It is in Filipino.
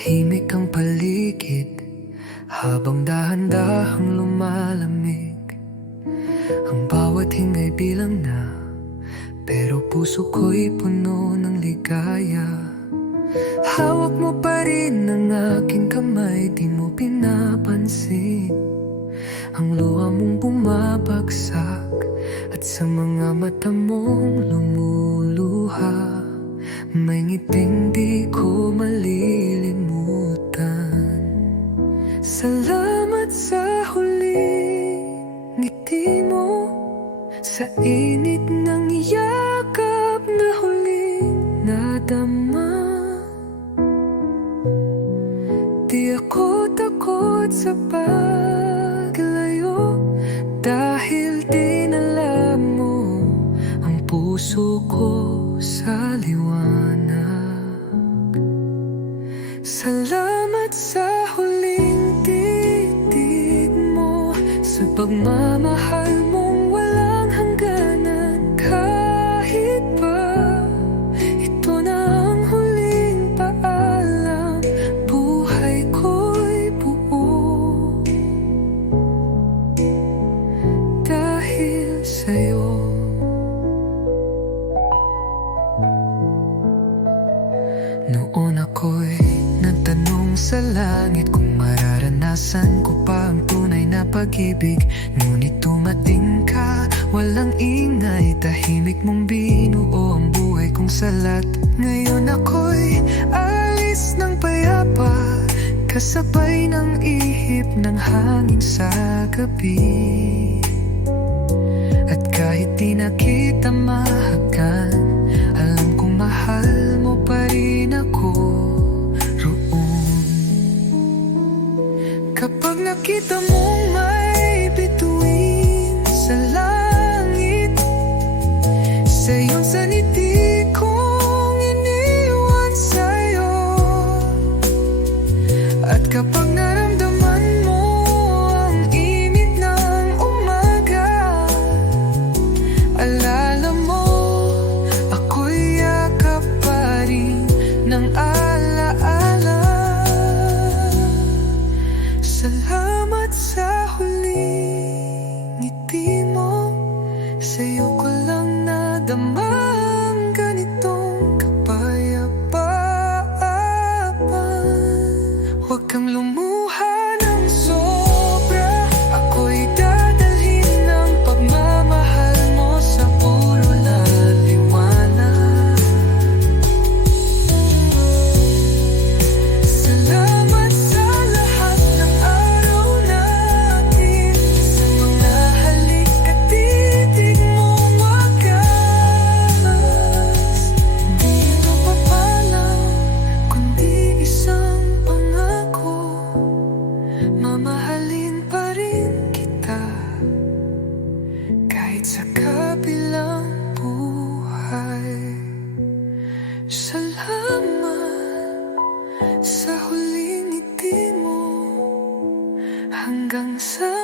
Tahimik ang paligid habang dahan-dahang lumalamig. Ang bawat hingay bilang na, pero puso ko'y puno ng ligaya. Hawak mo pa rin ang aking kamay, di mo pinapansin ang luha mong bumabagsak at sa mga mata mong lumuluha. May ngiting di ko malilimutan. Salamat sa huling ngiti mo, sa init ng yakap na huling nadama. Di ako takot sa paglayo, dahil dinala mo ang puso ko sa liwanag. Salamat sa huling titig mo, sa pagmamahal mong walang hangganan. Kahit pa ito na ang huling paalam, buhay ko'y buo dahil sa'yo. Noon ako'y nagtanong sa langit kung mararanasan ko pa ang tunay na pag-ibig. Ngunit dumating ka, walang ingay, tahimik mong binuo ang buhay kong salat. Ngayon ako'y alis ng payapa, kasabay ng ihip ng hangin sa gabi. At kahit di na kita mahagan, alam kong mahal mo pa rin ako roon. Kapag nakita mong may bituin sa langit, sa iyong saniti kong iniwan sa'yo. At kapag naramdaman mo ang init ng umaga, alala mo ako'y yakap pa rin ng alaala. Salamat sa huling ngiti mo, sa'yo ko lang nadama ang ganitong kapayapaan. Huwag kang lumuha ng sobra, ako'y dadalhin ng pagmamahal mo sa puno na liwanag. Salamat sa lahat ng araw natin, sa mga halik at titig mong wagas. Di mapapalam, kundi isang pangako, mamahalin pa rin kita kahit sa kabilang buhay. Salamat sa huling ngiti mo, hanggang sa